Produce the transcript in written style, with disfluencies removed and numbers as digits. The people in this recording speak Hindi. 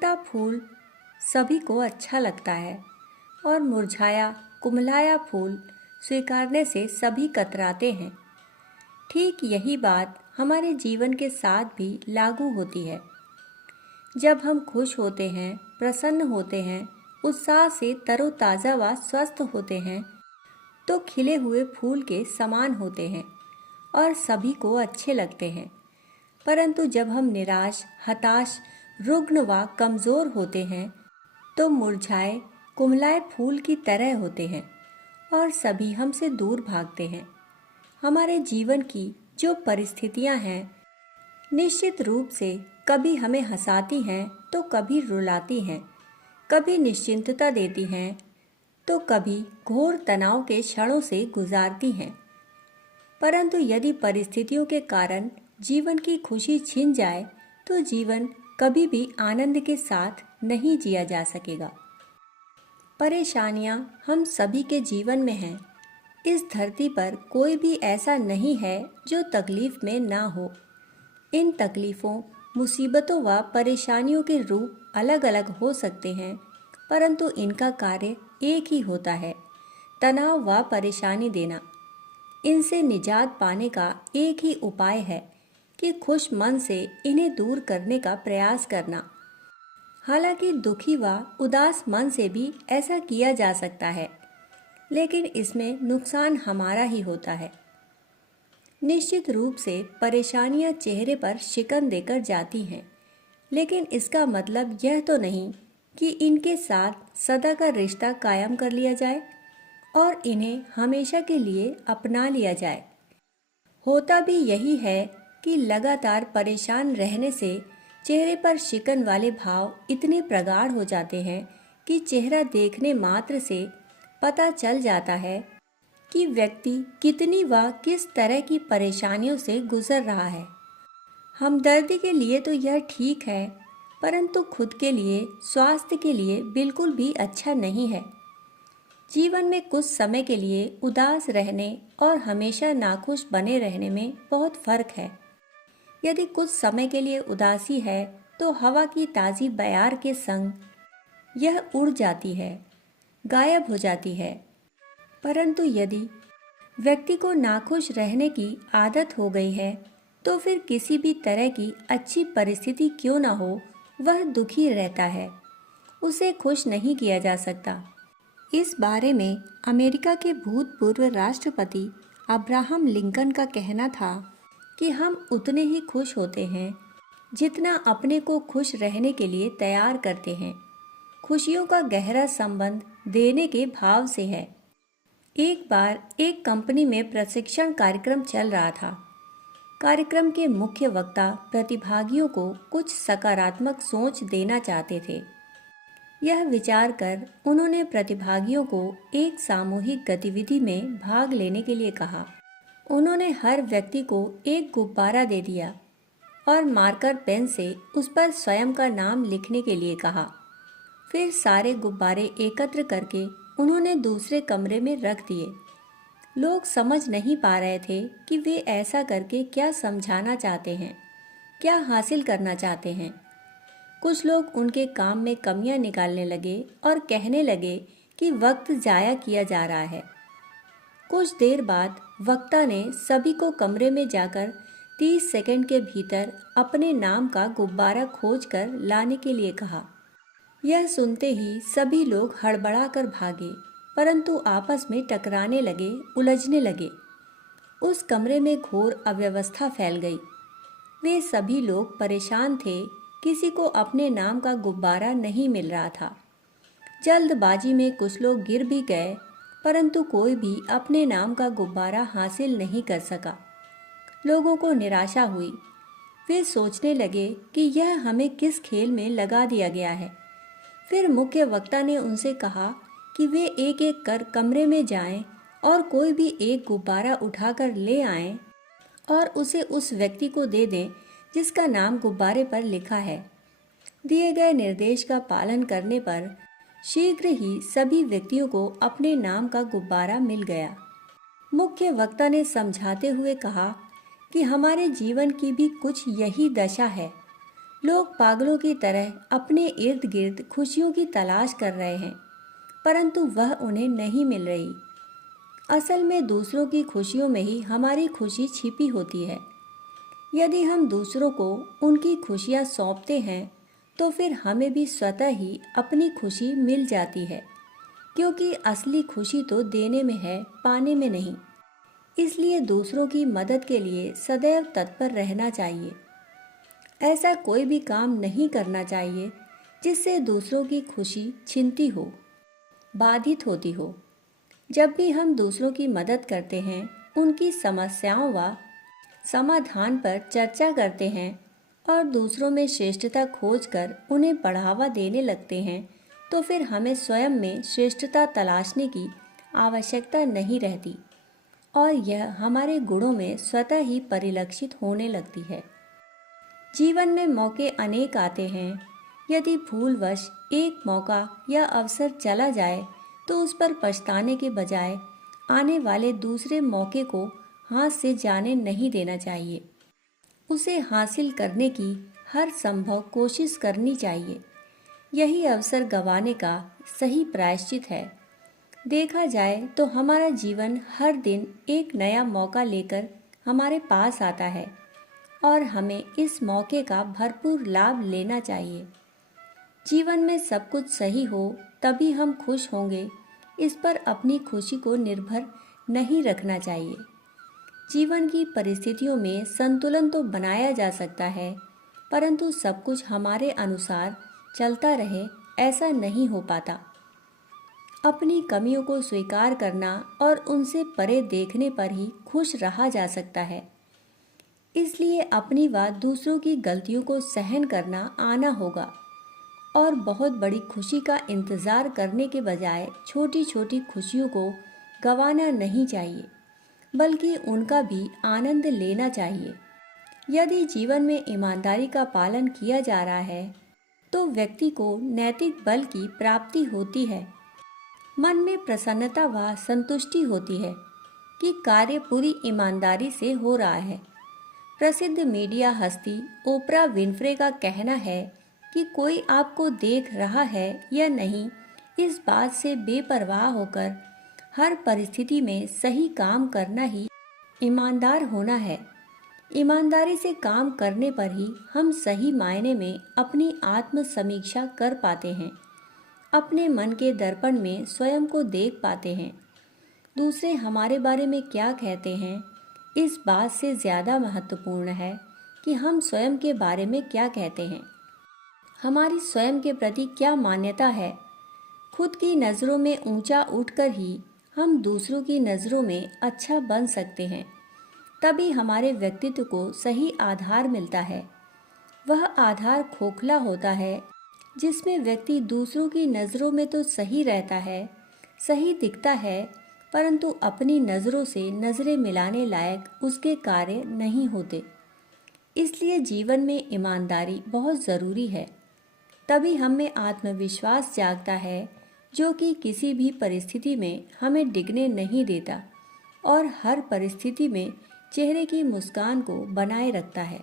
खिलता फूल सभी को अच्छा लगता है और मुरझाया कुम्हलाया फूल स्वीकारने से सभी कतराते हैं। ठीक यही बात हमारे जीवन के साथ भी लागू होती है। जब हम खुश होते हैं, प्रसन्न होते हैं, उत्साह से तरोताज़ा व स्वस्थ होते हैं, तो खिले हुए फूल के समान होते हैं और सभी को अच्छे लगते हैं। परंतु जब हम निराश, हताश, रुग्ण व कमज़ोर होते हैं, तो मुरझाए, कुम्हलाए फूल की तरह होते हैं और सभी हमसे दूर भागते हैं। हमारे जीवन की जो परिस्थितियां हैं, निश्चित रूप से कभी हमें हंसाती हैं तो कभी रुलाती हैं, कभी निश्चिंतता देती हैं तो कभी घोर तनाव के क्षणों से गुजारती हैं। परंतु यदि परिस्थितियों के कारण जीवन की खुशी छिन जाए तो जीवन कभी भी आनंद के साथ नहीं जिया जा सकेगा। परेशानियां हम सभी के जीवन में हैं। इस धरती पर कोई भी ऐसा नहीं है जो तकलीफ में ना हो। इन तकलीफ़ों, मुसीबतों व परेशानियों के रूप अलग अलग हो सकते हैं, परंतु इनका कार्य एक ही होता है, तनाव व परेशानी देना। इनसे निजात पाने का एक ही उपाय है कि खुश मन से इन्हें दूर करने का प्रयास करना। हालांकि दुखी व उदास मन से भी ऐसा किया जा सकता है, लेकिन इसमें नुकसान हमारा ही होता है। निश्चित रूप से परेशानियां चेहरे पर शिकन देकर जाती हैं, लेकिन इसका मतलब यह तो नहीं कि इनके साथ सदा का रिश्ता कायम कर लिया जाए और इन्हें हमेशा के लिए अपना लिया जाए। होता भी यही है कि लगातार परेशान रहने से चेहरे पर शिकन वाले भाव इतने प्रगाढ़ हो जाते हैं कि चेहरा देखने मात्र से पता चल जाता है कि व्यक्ति कितनी व किस तरह की परेशानियों से गुजर रहा है। हमदर्दी के लिए तो यह ठीक है, परंतु खुद के लिए, स्वास्थ्य के लिए बिल्कुल भी अच्छा नहीं है। जीवन में कुछ समय के लिए उदास रहने और हमेशा नाखुश बने रहने में बहुत फर्क है। यदि कुछ समय के लिए उदासी है तो हवा की ताज़ी बयार के संग यह उड़ जाती है, गायब हो जाती है। परंतु यदि व्यक्ति को नाखुश रहने की आदत हो गई है, तो फिर किसी भी तरह की अच्छी परिस्थिति क्यों ना हो, वह दुखी रहता है, उसे खुश नहीं किया जा सकता। इस बारे में अमेरिका के भूतपूर्व राष्ट्रपति अब्राहम लिंकन का कहना था कि हम उतने ही खुश होते हैं जितना अपने को खुश रहने के लिए तैयार करते हैं। खुशियों का गहरा संबंध देने के भाव से है। एक बार एक कंपनी में प्रशिक्षण कार्यक्रम चल रहा था। कार्यक्रम के मुख्य वक्ता प्रतिभागियों को कुछ सकारात्मक सोच देना चाहते थे। यह विचार कर उन्होंने प्रतिभागियों को एक सामूहिक गतिविधि में भाग लेने के लिए कहा। उन्होंने हर व्यक्ति को एक गुब्बारा दे दिया और मार्कर पेन से उस पर स्वयं का नाम लिखने के लिए कहा। फिर सारे गुब्बारे एकत्र करके उन्होंने दूसरे कमरे में रख दिए। लोग समझ नहीं पा रहे थे कि वे ऐसा करके क्या समझाना चाहते हैं, क्या हासिल करना चाहते हैं। कुछ लोग उनके काम में कमियां निकालने लगे और कहने लगे कि वक्त जाया किया जा रहा है। कुछ देर बाद वक्ता ने सभी को कमरे में जाकर 30 सेकंड के भीतर अपने नाम का गुब्बारा खोजकर लाने के लिए कहा। यह सुनते ही सभी लोग हड़बड़ा कर भागे, परंतु आपस में टकराने लगे, उलझने लगे। उस कमरे में घोर अव्यवस्था फैल गई। वे सभी लोग परेशान थे, किसी को अपने नाम का गुब्बारा नहीं मिल रहा था। जल्दबाजी में कुछ लोग गिर भी गए, परंतु कोई भी अपने नाम का गुब्बारा हासिल नहीं कर सका। लोगों को निराशा हुई। वे सोचने लगे कि यह हमें किस खेल में लगा दिया गया है। फिर मुख्य वक्ता ने उनसे कहा कि वे एक एक कर कमरे में जाएं और कोई भी एक गुब्बारा उठाकर ले आएं और उसे उस व्यक्ति को दे दें जिसका नाम गुब्बारे पर लिखा है। दिए गए निर्देश का पालन करने पर शीघ्र ही सभी व्यक्तियों को अपने नाम का गुब्बारा मिल गया। मुख्य वक्ता ने समझाते हुए कहा कि हमारे जीवन की भी कुछ यही दशा है। लोग पागलों की तरह अपने इर्द गिर्द खुशियों की तलाश कर रहे हैं, परंतु वह उन्हें नहीं मिल रही। असल में दूसरों की खुशियों में ही हमारी खुशी छिपी होती है। यदि हम दूसरों को उनकी खुशियाँ सौंपते हैं तो फिर हमें भी स्वतः ही अपनी खुशी मिल जाती है, क्योंकि असली खुशी तो देने में है, पाने में नहीं। इसलिए दूसरों की मदद के लिए सदैव तत्पर रहना चाहिए। ऐसा कोई भी काम नहीं करना चाहिए जिससे दूसरों की खुशी छिनती हो, बाधित होती हो। जब भी हम दूसरों की मदद करते हैं, उनकी समस्याओं व समाधान पर चर्चा करते हैं और दूसरों में श्रेष्ठता खोजकर उन्हें बढ़ावा देने लगते हैं, तो फिर हमें स्वयं में श्रेष्ठता तलाशने की आवश्यकता नहीं रहती और यह हमारे गुणों में स्वतः ही परिलक्षित होने लगती है। जीवन में मौके अनेक आते हैं। यदि भूलवश एक मौका या अवसर चला जाए तो उस पर पछताने के बजाय आने वाले दूसरे मौके को हाथ से जाने नहीं देना चाहिए। उसे हासिल करने की हर संभव कोशिश करनी चाहिए। यही अवसर गंवाने का सही प्रायश्चित है। देखा जाए तो हमारा जीवन हर दिन एक नया मौका लेकर हमारे पास आता है और हमें इस मौके का भरपूर लाभ लेना चाहिए। जीवन में सब कुछ सही हो तभी हम खुश होंगे, इस पर अपनी खुशी को निर्भर नहीं रखना चाहिए। जीवन की परिस्थितियों में संतुलन तो बनाया जा सकता है, परंतु सब कुछ हमारे अनुसार चलता रहे ऐसा नहीं हो पाता। अपनी कमियों को स्वीकार करना और उनसे परे देखने पर ही खुश रहा जा सकता है। इसलिए अपनी व दूसरों की गलतियों को सहन करना आना होगा और बहुत बड़ी खुशी का इंतज़ार करने के बजाय छोटी छोटी खुशियों को गंवाना नहीं चाहिए, बल्कि उनका भी आनंद लेना चाहिए। यदि जीवन में ईमानदारी का पालन किया जा रहा है तो व्यक्ति को नैतिक बल की प्राप्ति होती है। मन में प्रसन्नता व संतुष्टि होती है कि कार्य पूरी ईमानदारी से हो रहा है। प्रसिद्ध मीडिया हस्ती ओपरा विनफ्रे का कहना है कि कोई आपको देख रहा है या नहीं, इस बात से बेपरवाह होकर हर परिस्थिति में सही काम करना ही ईमानदार होना है। ईमानदारी से काम करने पर ही हम सही मायने में अपनी आत्म समीक्षा कर पाते हैं, अपने मन के दर्पण में स्वयं को देख पाते हैं। दूसरे हमारे बारे में क्या कहते हैं, इस बात से ज़्यादा महत्वपूर्ण है कि हम स्वयं के बारे में क्या कहते हैं। हमारी स्वयं के प्रति क्या मान्यता है। खुद की नज़रों में ऊंचा उठकर ही हम दूसरों की नज़रों में अच्छा बन सकते हैं। तभी हमारे व्यक्तित्व को सही आधार मिलता है। वह आधार खोखला होता है जिसमें व्यक्ति दूसरों की नज़रों में तो सही रहता है, सही दिखता है, परंतु अपनी नज़रों से नज़रें मिलाने लायक उसके कार्य नहीं होते। इसलिए जीवन में ईमानदारी बहुत ज़रूरी है। तभी हम में आत्मविश्वास जागता है जो कि किसी भी परिस्थिति में हमें डिगने नहीं देता और हर परिस्थिति में चेहरे की मुस्कान को बनाए रखता है।